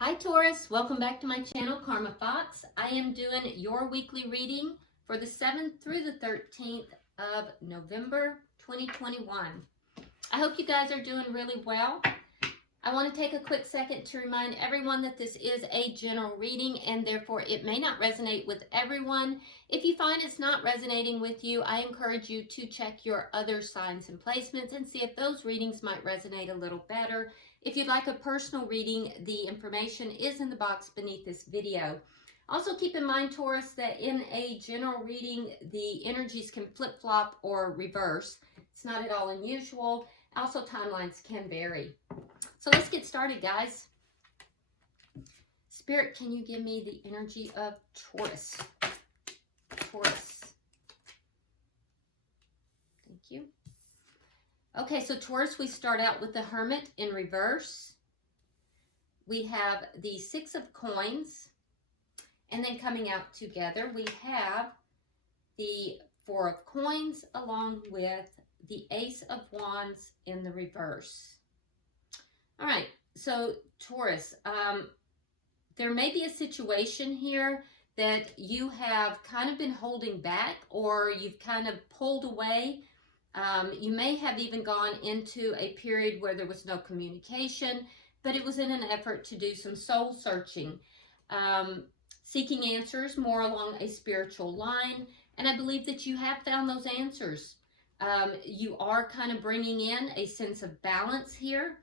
Hi Taurus, welcome back to my channel, Karma Fox. I am doing your weekly reading for the 7th through the 13th of November 2021. I hope you guys are doing really well. I want to take a quick second to remind everyone that this is a general reading and therefore it may not resonate with everyone. If you find it's not resonating with you, I encourage you to check your other signs and placements and see if those readings might resonate a little better. If you'd like a personal reading, the information is in the box beneath this video. Also keep in mind, Taurus, that in a general reading, the energies can flip-flop or reverse. It's not at all unusual. Also, timelines can vary. So let's get started, guys. Spirit, can you give me the energy of Taurus? Taurus. Thank you. Okay, so Taurus, we start out with the Hermit in reverse. We have the Six of Coins. And then coming out together, we have the Four of Coins along with the Ace of Wands in the reverse. All right, so Taurus, there may be a situation here that you have kind of been holding back or you've kind of pulled away. You may have even gone into a period where there was no communication, but it was in an effort to do some soul searching, seeking answers more along a spiritual line. And I believe that you have found those answers. You are kind of bringing in a sense of balance here.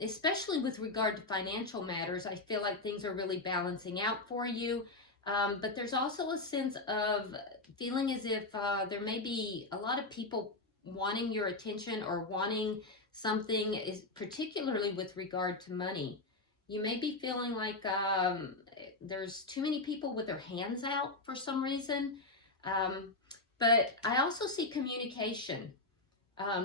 Especially with regard to financial matters, I feel like things are really balancing out for you. But there's also a sense of feeling as if there may be a lot of people wanting your attention or wanting something, is particularly with regard to money. You may be feeling like there's too many people with their hands out for some reason. But I also see communication.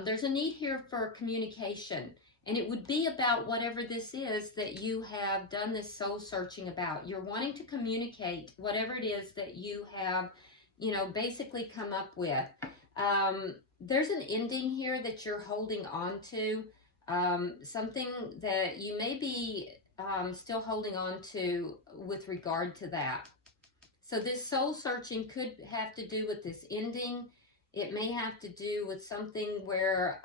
There's a need here for communication. And it would be about whatever this is that you have done this soul searching about. You're wanting to communicate whatever it is that you have, basically come up with. There's an ending here that you're holding on to. Something that you may be still holding on to with regard to that. So this soul searching could have to do with this ending. It may have to do with something where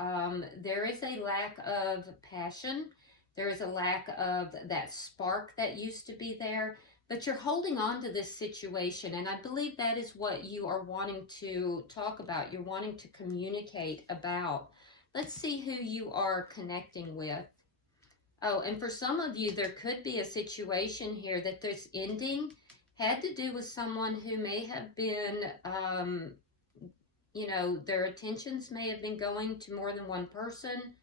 there is a lack of passion. There is a lack of that spark that used to be there. But you're holding on to this situation. And I believe that is what you are wanting to talk about. You're wanting to communicate about. Let's see who you are connecting with. Oh, and for some of you, there could be a situation here that this ending had to do with someone who may have been... their attentions may have been going to more than one person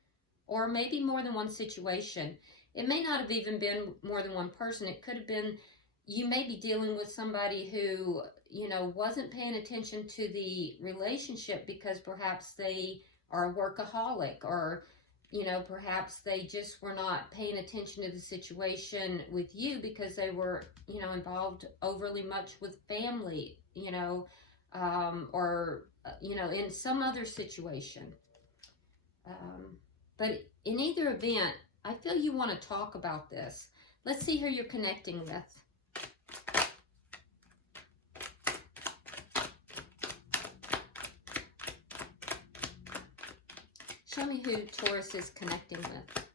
or maybe more than one situation. It may not have even been more than one person. It could have been, you may be dealing with somebody who, wasn't paying attention to the relationship because perhaps they are a workaholic or, perhaps they just were not paying attention to the situation with you because they were, involved overly much with family, or in some other situation. But in either event, I feel you want to talk about this. Let's see who you're connecting with. Show me who Taurus is connecting with.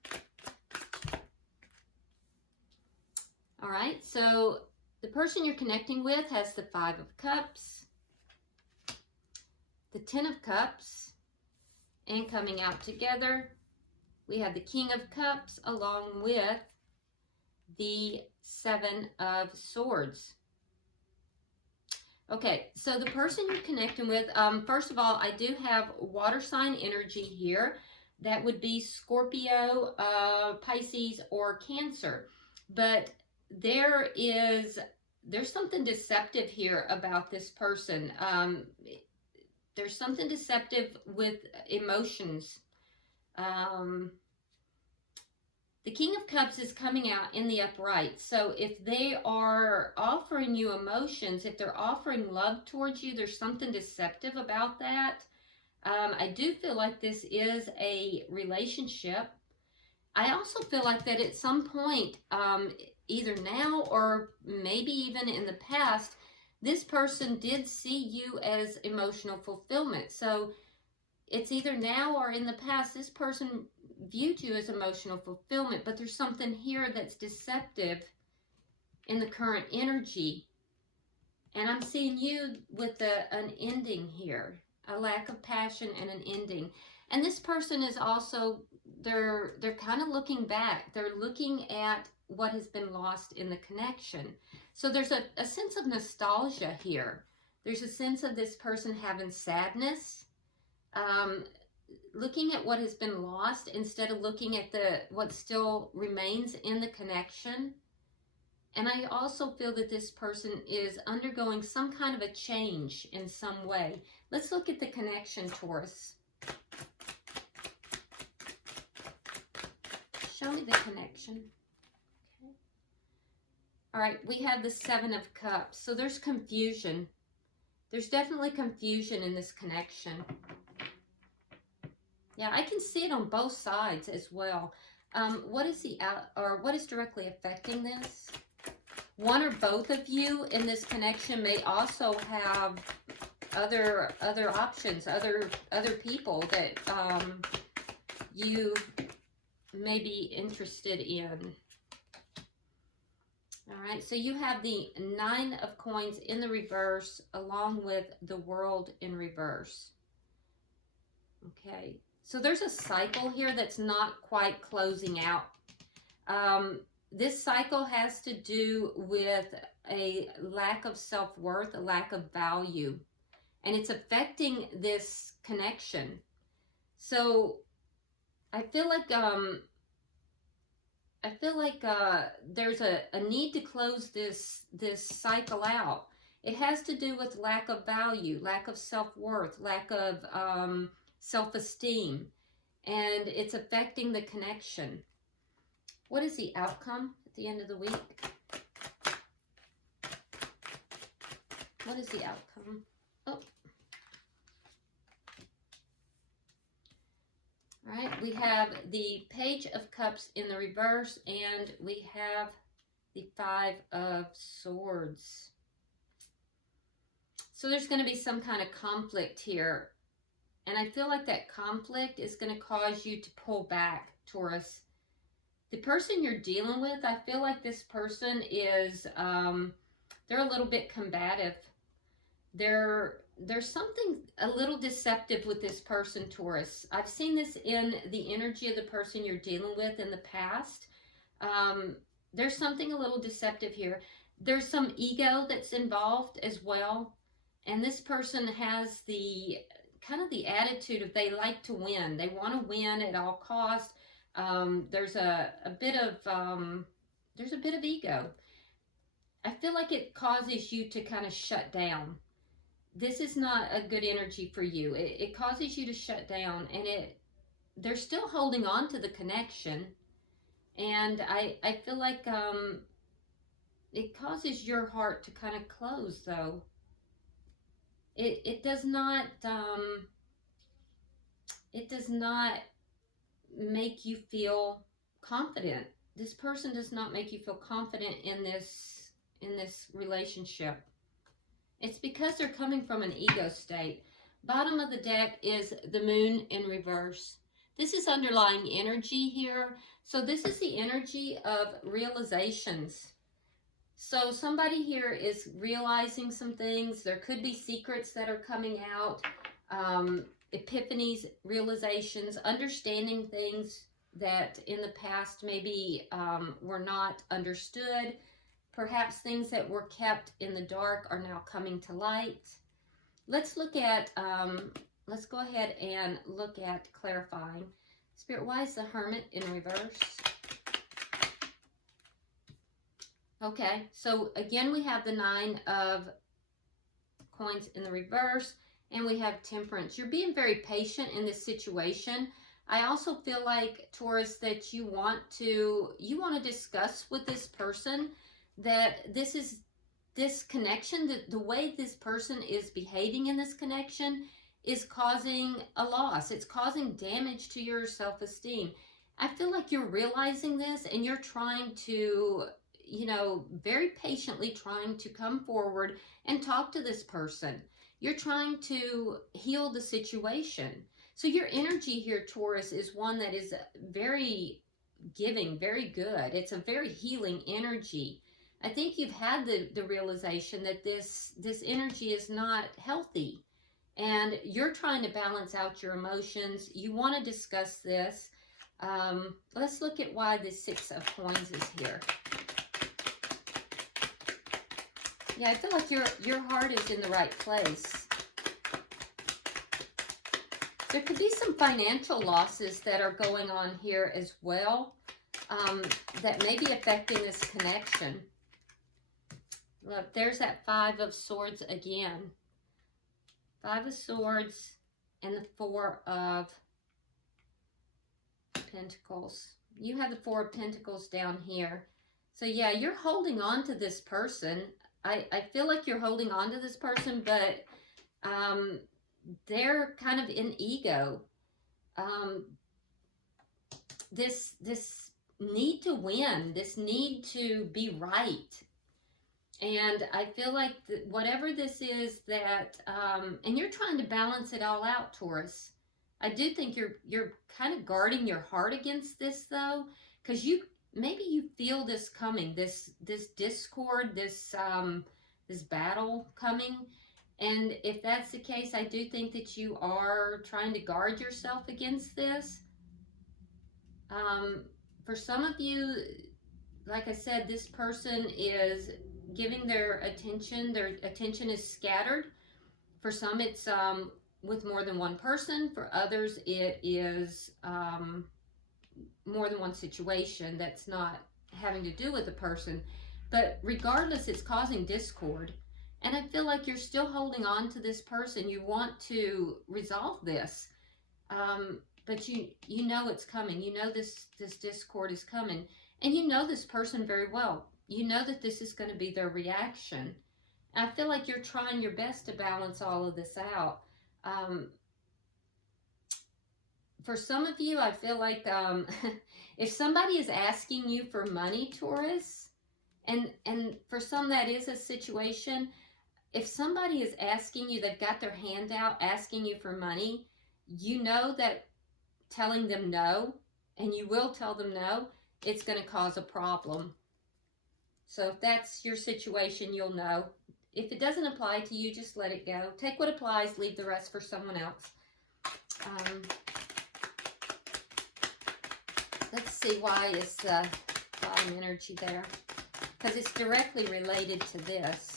All right, so the person you're connecting with has the Five of Cups, the Ten of Cups, and coming out together, we have the King of Cups along with the Seven of Swords. Okay, so the person you're connecting with, first of all, I do have water sign energy here. That would be Scorpio, Pisces, or Cancer. But there's something deceptive here about this person. There's something deceptive with emotions. The King of Cups is coming out in the upright. So if they are offering you emotions, if they're offering love towards you, there's something deceptive about that. I do feel like this is a relationship. I also feel like that at some point, either now or maybe even in the past, this person did see you as emotional fulfillment. So it's either now or in the past, this person viewed you as emotional fulfillment, but there's something here that's deceptive in the current energy. And I'm seeing you with an ending here, a lack of passion and an ending. And this person is also, they're kind of looking back. They're looking at what has been lost in the connection. So there's a sense of nostalgia here. There's a sense of this person having sadness, looking at what has been lost instead of looking at what still remains in the connection. And I also feel that this person is undergoing some kind of a change in some way. Let's look at the connection, Taurus. Show me the connection. Okay. All right, we have the Seven of Cups. So there's confusion. There's definitely confusion in this connection. Yeah, I can see it on both sides as well. What is what is directly affecting this? One or both of you in this connection may also have other options, other people that you may be interested in. All right, so you have the Nine of Coins in the reverse along with the World in reverse. Okay, so there's a cycle here that's not quite closing out. This cycle has to do with a lack of self-worth, a lack of value, and it's affecting this connection. So I feel like there's a need to close this cycle out. It has to do with lack of value, lack of self-worth, lack of self-esteem, and it's affecting the connection. What is the outcome at the end of the week? What is the outcome? Oh. All right, we have the Page of Cups in the reverse, and we have the Five of Swords. So there's going to be some kind of conflict here. And I feel like that conflict is going to cause you to pull back, Taurus. The person you're dealing with, I feel like this person is, they're a little bit combative. There's something a little deceptive with this person, Taurus. I've seen this in the energy of the person you're dealing with in the past. There's something a little deceptive here. There's some ego that's involved as well. And this person has the kind of the attitude of they like to win. They want to win at all costs. There's a bit of ego. I feel like it causes you to kind of shut down. This is not a good energy for you. It causes you to shut down, and they're still holding on to the connection. And I feel like it causes your heart to kind of close, though. It does not make you feel confident. This person does not make you feel confident in this relationship. It's because they're coming from an ego state. Bottom of the deck is the Moon in reverse. This is underlying energy here. So this is the energy of realizations. So somebody here is realizing some things. There could be secrets that are coming out. Epiphanies, realizations, understanding things that in the past maybe were not understood. Perhaps things that were kept in the dark are now coming to light. Let's look at, let's go ahead and look at clarifying. Spirit, why is the Hermit in reverse? Okay, so again, we have the Nine of Coins in the reverse, and we have Temperance. You're being very patient in this situation. I also feel like, Taurus, that you want to discuss with this person that this connection, the way this person is behaving in this connection is causing a loss. It's causing damage to your self-esteem. I feel like you're realizing this and you're trying to, you know, very patiently trying to come forward and talk to this person. You're trying to heal the situation. So your energy here, Taurus, is one that is very giving, very good. It's a very healing energy. I think you've had the realization that this energy is not healthy, and you're trying to balance out your emotions. You want to discuss this. Let's look at why the Six of Coins is here. Yeah, I feel like your heart is in the right place. There could be some financial losses that are going on here as well, that may be affecting this connection. Look, there's that Five of Swords again. Five of Swords and the Four of Pentacles. You have the Four of Pentacles down here. So yeah, you're holding on to this person. I feel like you're holding on to this person, but they're kind of in ego. This need to win, this need to be right. And I feel like whatever this is that, and you're trying to balance it all out, Taurus. I do think you're kind of guarding your heart against this, though, because maybe you feel this coming, this discord, this battle coming. And if that's the case, I do think that you are trying to guard yourself against this. For some of you, like I said, this person is giving their attention is scattered. For some, it's with more than one person. For others, it is more than one situation that's not having to do with a person. But regardless, it's causing discord. And I feel like you're still holding on to this person. You want to resolve this. But you know it's coming. You know this discord is coming. And you know this person very well. You know that this is going to be their reaction. I feel like you're trying your best to balance all of this out. For some of you, I feel like if somebody is asking you for money, Taurus, and for some that is a situation, if somebody is asking you, they've got their hand out asking you for money, you know that telling them no, and you will tell them no, it's going to cause a problem. So if that's your situation, you'll know. If it doesn't apply to you, just let it go. Take what applies, leave the rest for someone else. Let's see why is the bottom energy there. Because it's directly related to this.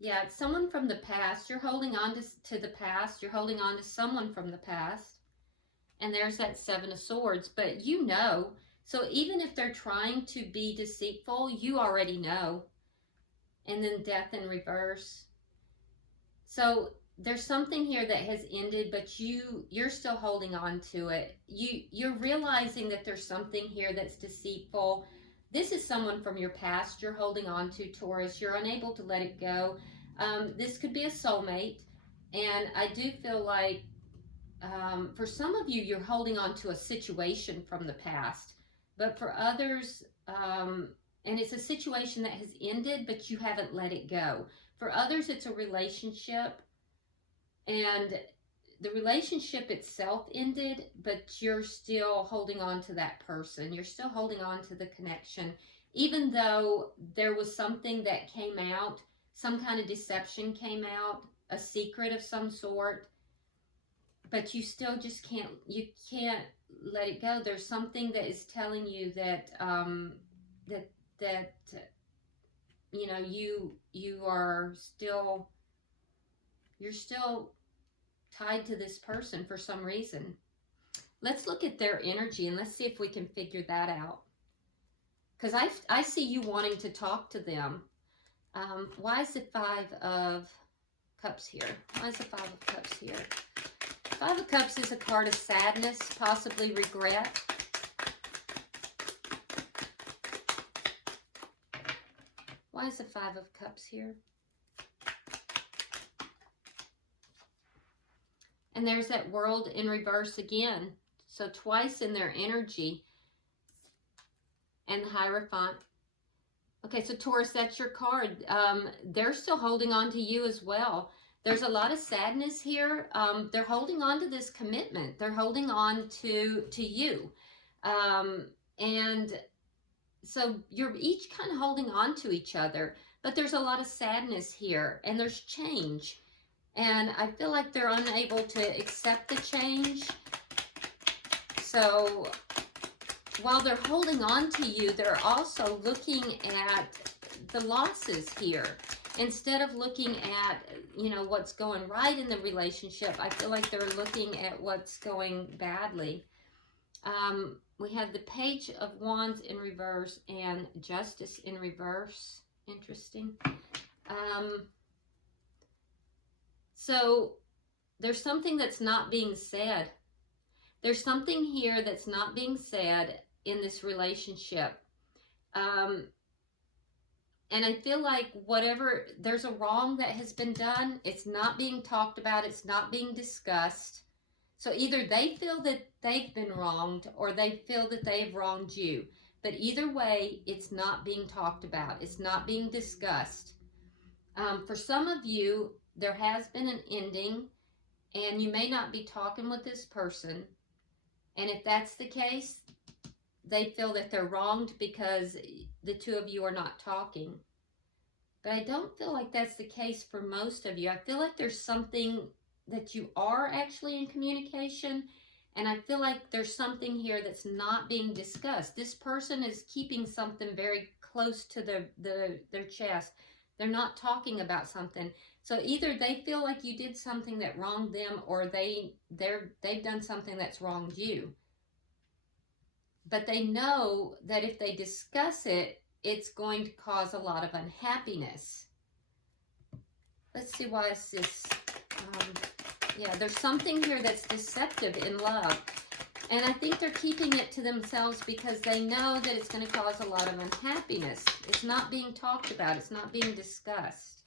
Yeah, it's someone from the past. You're holding on to the past. You're holding on to someone from the past. And there's that Seven of Swords. But you know. So even if they're trying to be deceitful, you already know. And then Death in reverse. So there's something here that has ended, but you're still holding on to it. You're realizing that there's something here that's deceitful. This is someone from your past you're holding on to, Taurus. You're unable to let it go. This could be a soulmate. And I do feel like for some of you, you're holding on to a situation from the past. But for others, and it's a situation that has ended, but you haven't let it go. For others, it's a relationship, and the relationship itself ended, but you're still holding on to that person. You're still holding on to the connection, even though there was something that came out, some kind of deception came out, a secret of some sort, but you still just can't let it go. There's something that is telling you that you know you're still tied to this person for some reason. Let's look at their energy and let's see if we can figure that out. Because I see you wanting to talk to them. Why is the Five of Cups here? Why is the Five of Cups here? Five of Cups is a card of sadness, possibly regret. Why is the Five of Cups here? And there's that World in reverse again. So twice in their energy. And the Hierophant. Okay, so Taurus, that's your card. They're still holding on to you as well. There's a lot of sadness here. They're holding on to this commitment. They're holding on to you. And so you're each kind of holding on to each other. But there's a lot of sadness here. And there's change. And I feel like they're unable to accept the change. So while they're holding on to you, they're also looking at the losses here. Instead of looking at, you know, what's going right in the relationship, I feel like they're looking at what's going badly. We have the Page of Wands in reverse and Justice in reverse. Interesting. So there's something that's not being said. There's something here that's not being said in this relationship. And I feel like whatever, there's a wrong that has been done. It's not being talked about. It's not being discussed. So either they feel that they've been wronged or they feel that they've wronged you. But either way, it's not being talked about. It's not being discussed. For some of you, there has been an ending and you may not be talking with this person. And if that's the case, they feel that they're wronged because the two of you are not talking. But I don't feel like that's the case for most of you. I feel like there's something that you are actually in communication. And I feel like there's something here that's not being discussed. This person is keeping something very close to their chest. They're not talking about something. So either they feel like you did something that wronged them, or they've done something that's wronged you. But they know that if they discuss it, it's going to cause a lot of unhappiness. Let's see why is this. Yeah, there's something here that's deceptive in love. And I think they're keeping it to themselves because they know that it's going to cause a lot of unhappiness. It's not being talked about. It's not being discussed.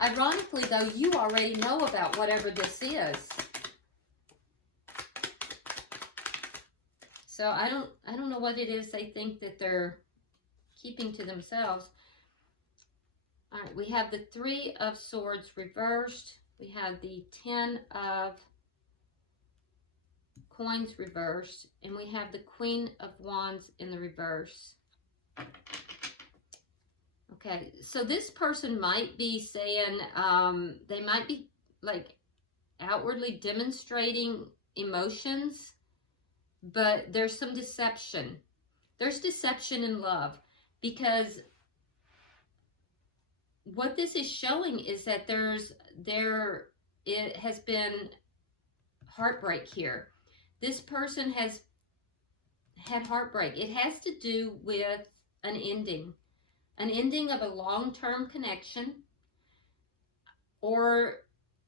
Ironically, though, you already know about whatever this is. So I don't know what it is they think that they're keeping to themselves. All right, we have the Three of Swords reversed. We have the Ten of Coins reversed. And we have the Queen of Wands in the reverse. Okay, so this person might be saying, they might be like outwardly demonstrating emotions, but there's some deception. There's deception in love because what this is showing is that it has been heartbreak here. This person has had heartbreak. It has to do with an ending of a long-term connection, or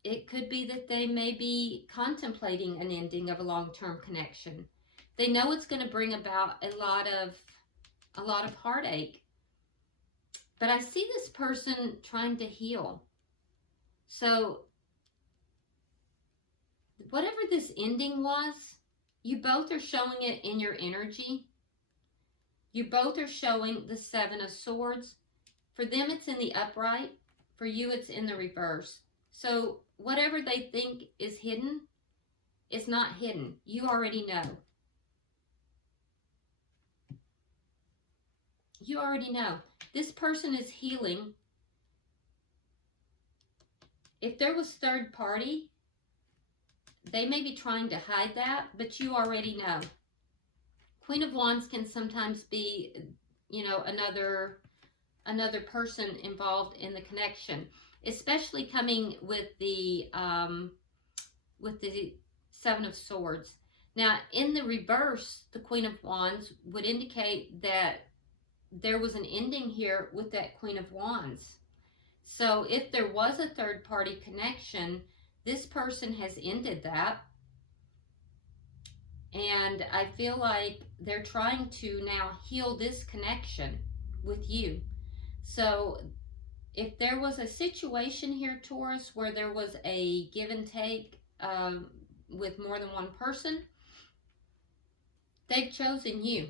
it could be that they may be contemplating an ending of a long-term connection. They know it's going to bring about a lot of heartache. But I see this person trying to heal. So whatever this ending was, you both are showing it in your energy. You both are showing the Seven of Swords. For them, it's in the upright. For you, it's in the reverse. So whatever they think is hidden is not hidden. You already know. You already know. This person is healing. If there was third party, they may be trying to hide that, but you already know. Queen of Wands can sometimes be, you know, another person involved in the connection, especially coming with the Seven of Swords. Now, in the reverse, the Queen of Wands would indicate that there was an ending here with that Queen of Wands. So if there was a third party connection, this person has ended that. And I feel like they're trying to now heal this connection with you. So if there was a situation here, Taurus, where there was a give and take with more than one person, they've chosen you.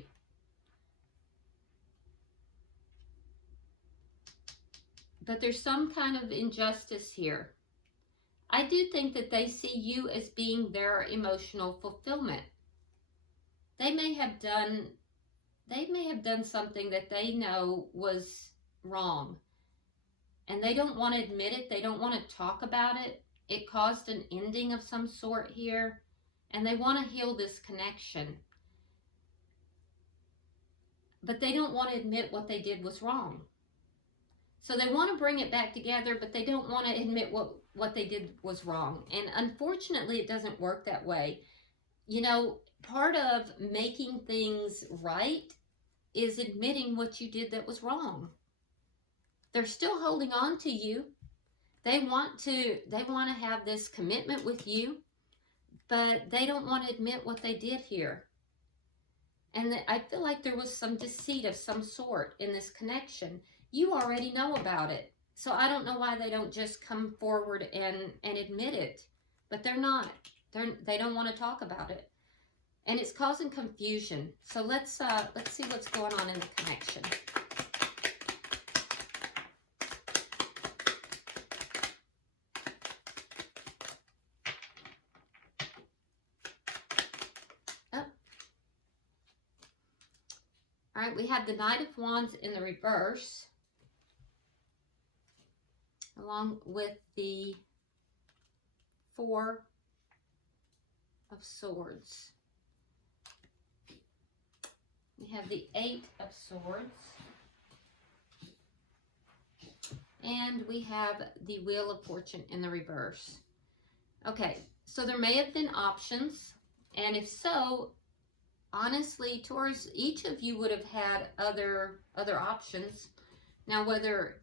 But there's some kind of injustice here. I do think that they see you as being their emotional fulfillment. They may have done something that they know was wrong, and they don't want to admit it. They don't want to talk about it. It caused an ending of some sort here, and they want to heal this connection. But they don't want to admit what they did was wrong. So they want to bring it back together, but they don't want to admit what they did was wrong. And unfortunately, it doesn't work that way. You know, part of making things right is admitting what you did that was wrong. They're still holding on to you. They want to have this commitment with you, but they don't want to admit what they did here. And I feel like there was some deceit of some sort in this connection. You already know about it. So I don't know why they don't just come forward and admit it. But they're not. They don't want to talk about it. And it's causing confusion. So let's see what's going on in the connection. All right, we have the Knight of Wands in the reverse, along with the Four of Swords. We have the Eight of Swords. And we have the Wheel of Fortune in the reverse. Okay, so there may have been options, and if so, honestly, Taurus, each of you would have had other options. Now, whether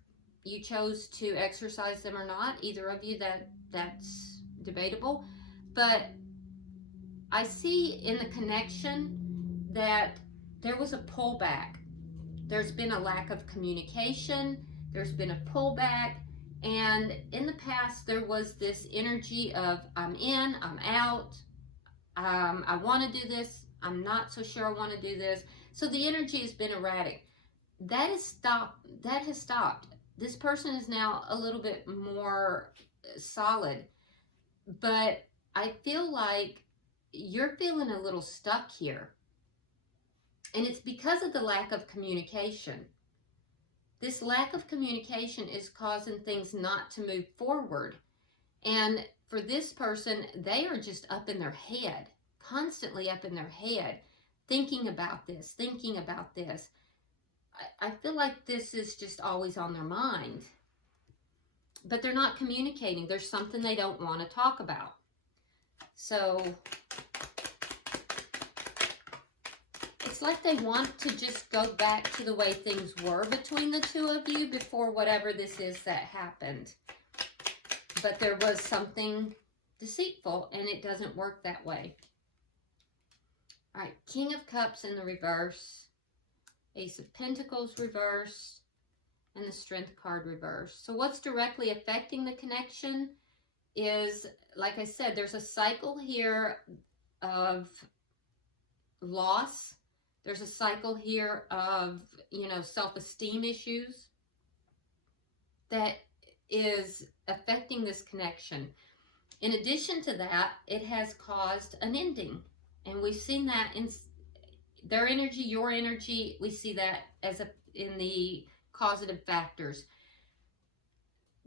you chose to exercise them or not, either of you, that's debatable. But I see in the connection that there was a pullback. There's been a lack of communication. There's been a pullback. And in the past, there was this energy of, I'm in, I'm out. I want to do this. I'm not so sure I want to do this. So the energy has been erratic. That has stopped. This person is now a little bit more solid. But I feel like you're feeling a little stuck here. And it's because of the lack of communication. This lack of communication is causing things not to move forward. And for this person, they are just up in their head, constantly up in their head, thinking about this, thinking about this. I feel like this is just always on their mind. But they're not communicating. There's something they don't want to talk about. So it's like they want to just go back to the way things were between the two of you before whatever this is that happened. But there was something deceitful, and it doesn't work that way. All right, King of Cups in the reverse, Ace of Pentacles reverse, and the Strength card reverse. So what's directly affecting the connection is, like I said, there's a cycle here of loss. There's a cycle here of, self-esteem issues that is affecting this connection. In addition to that, it has caused an ending. And we've seen that in their energy, your energy. We see that in the causative factors.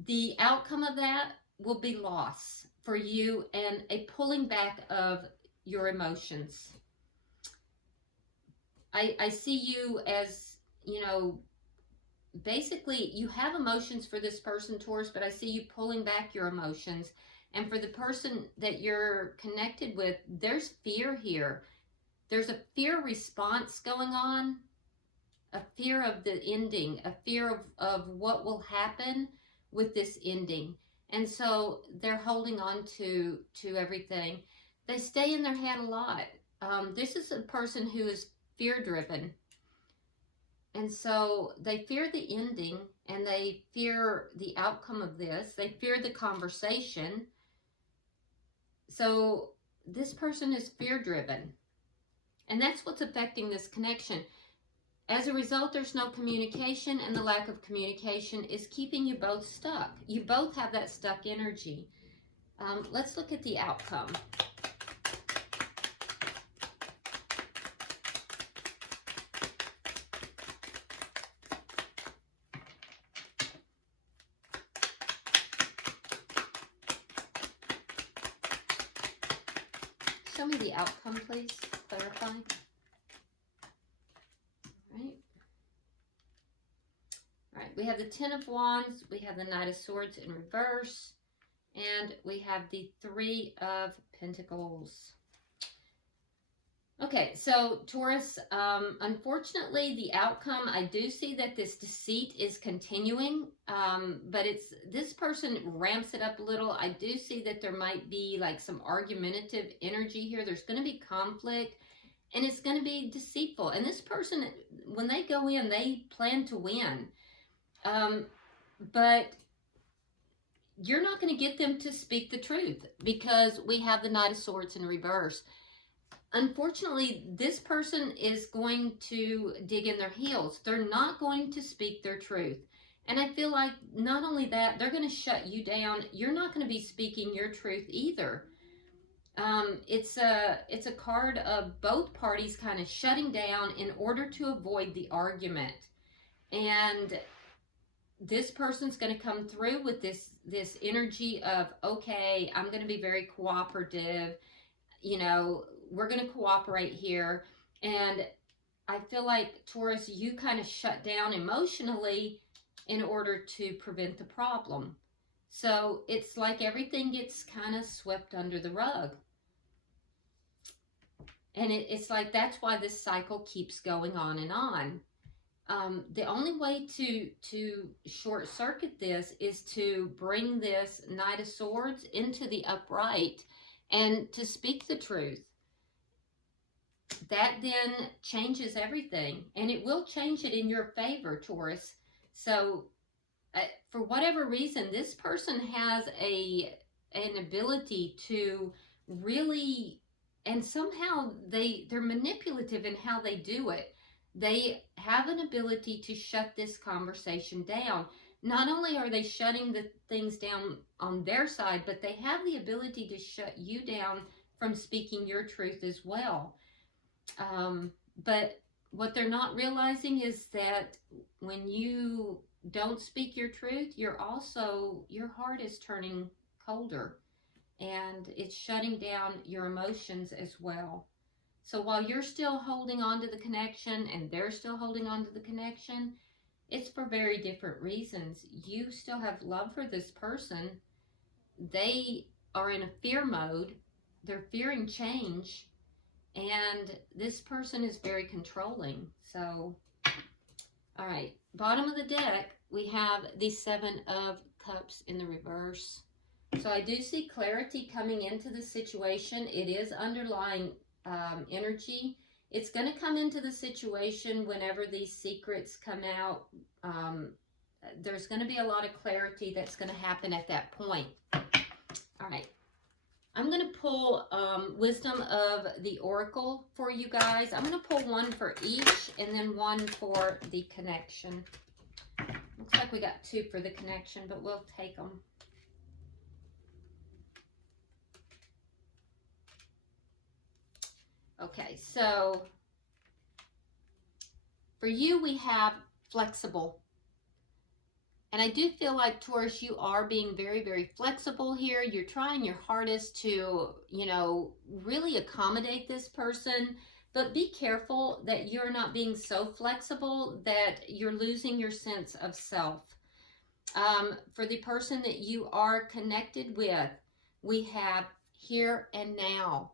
The outcome of that will be loss for you and a pulling back of your emotions. I see you as, basically you have emotions for this person, Taurus, but I see you pulling back your emotions. And for the person that you're connected with, there's fear here. There's a fear response going on, a fear of the ending, a fear of what will happen with this ending. And so they're holding on to everything. They stay in their head a lot. This is a person who is fear-driven. And so they fear the ending, and they fear the outcome of this. They fear the conversation. So this person is fear-driven. And that's what's affecting this connection. As a result, there's no communication, and the lack of communication is keeping you both stuck. You both have that stuck energy. Let's look at the outcome. Show me the outcome, please. Clarify. All right, we have the Ten of Wands, we have the Knight of Swords in reverse, and we have the Three of Pentacles. Okay, so Taurus, unfortunately, the outcome, I do see that this deceit is continuing, but this person ramps it up a little. I do see that there might be like some argumentative energy here. There's going to be conflict, and it's going to be deceitful. And this person, when they go in, they plan to win. But you're not going to get them to speak the truth because we have the Knight of Swords in reverse. Unfortunately, this person is going to dig in their heels. They're not going to speak their truth. And I feel like not only that, they're going to shut you down. You're not going to be speaking your truth either. It's a card of both parties kind of shutting down in order to avoid the argument. And this person's going to come through with this energy of, okay, I'm going to be very cooperative. You know, we're going to cooperate here. And I feel like, Taurus, you kind of shut down emotionally in order to prevent the problem. So it's like everything gets kind of swept under the rug. And it's like that's why this cycle keeps going on and on. The only way to short circuit this is to bring this Knight of Swords into the upright and to speak the truth. That then changes everything, and it will change it in your favor, Taurus. So for whatever reason, this person has an ability to really, and somehow they're manipulative in how they do it. They have an ability to shut this conversation down. Not only are they shutting the things down on their side, but they have the ability to shut you down from speaking your truth as well. But what they're not realizing is that when you don't speak your truth, your heart is turning colder, and it's shutting down your emotions as well. So while you're still holding on to the connection and they're still holding on to the connection, it's for very different reasons. You still have love for this person. They are in a fear mode. They're fearing change. And this person is very controlling. So, all right. Bottom of the deck, we have the Seven of Cups in the reverse. So I do see clarity coming into the situation. It is underlying energy. It's going to come into the situation whenever these secrets come out. There's going to be a lot of clarity that's going to happen at that point. All right. I'm going to pull Wisdom of the Oracle for you guys. I'm going to pull one for each and then one for the connection. Looks like we got two for the connection, but we'll take them. Okay, so for you, we have flexible. And I do feel like, Taurus, you are being very, very flexible here. You're trying your hardest to, you know, really accommodate this person. But be careful that you're not being so flexible that you're losing your sense of self. For the person that you are connected with, we have here and now.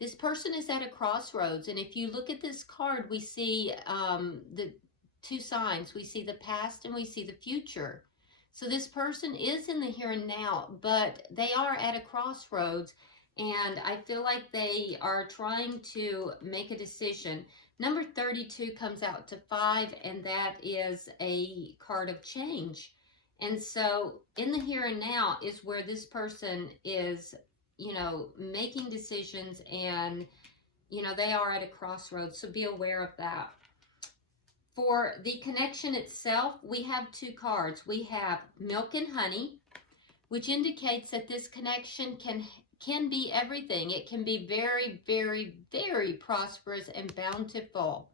This person is at a crossroads. And if you look at this card, we see the two signs. We see the past and we see the future. So this person is in the here and now, but they are at a crossroads, and I feel like they are trying to make a decision. Number 32 comes out to 5, and that is a card of change. And so in the here and now is where this person is, you know, making decisions, and, you know, they are at a crossroads. So be aware of that. For the connection itself, we have 2 cards. We have Milk and Honey, which indicates that this connection can be everything. It can be very, very, very prosperous and bountiful.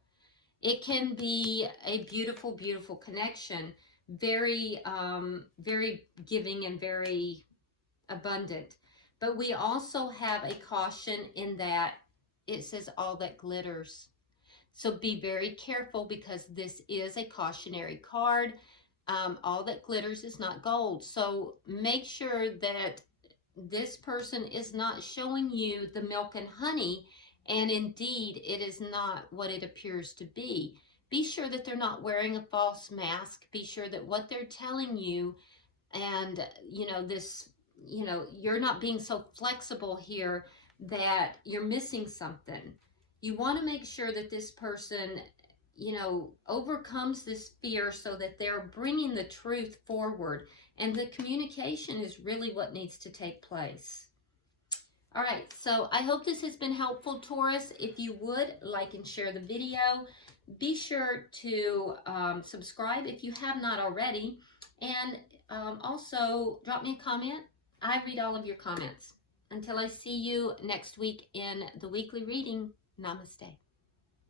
It can be a beautiful, beautiful connection. Very, very giving and very abundant. But we also have a caution in that it says all that glitters. So be very careful, because this is a cautionary card. All that glitters is not gold. So make sure that this person is not showing you the milk and honey, and indeed it is not what it appears to be. Be sure that they're not wearing a false mask. Be sure that what they're telling you, and, you know, this, you know, you're not being so flexible here that you're missing something. You want to make sure that this person, you know, overcomes this fear so that they're bringing the truth forward. And the communication is really what needs to take place. All right, so I hope this has been helpful, Taurus. If you would, like and share the video. Be sure to subscribe if you have not already. And also drop me a comment. I read all of your comments. Until I see you next week in the weekly reading, namaste.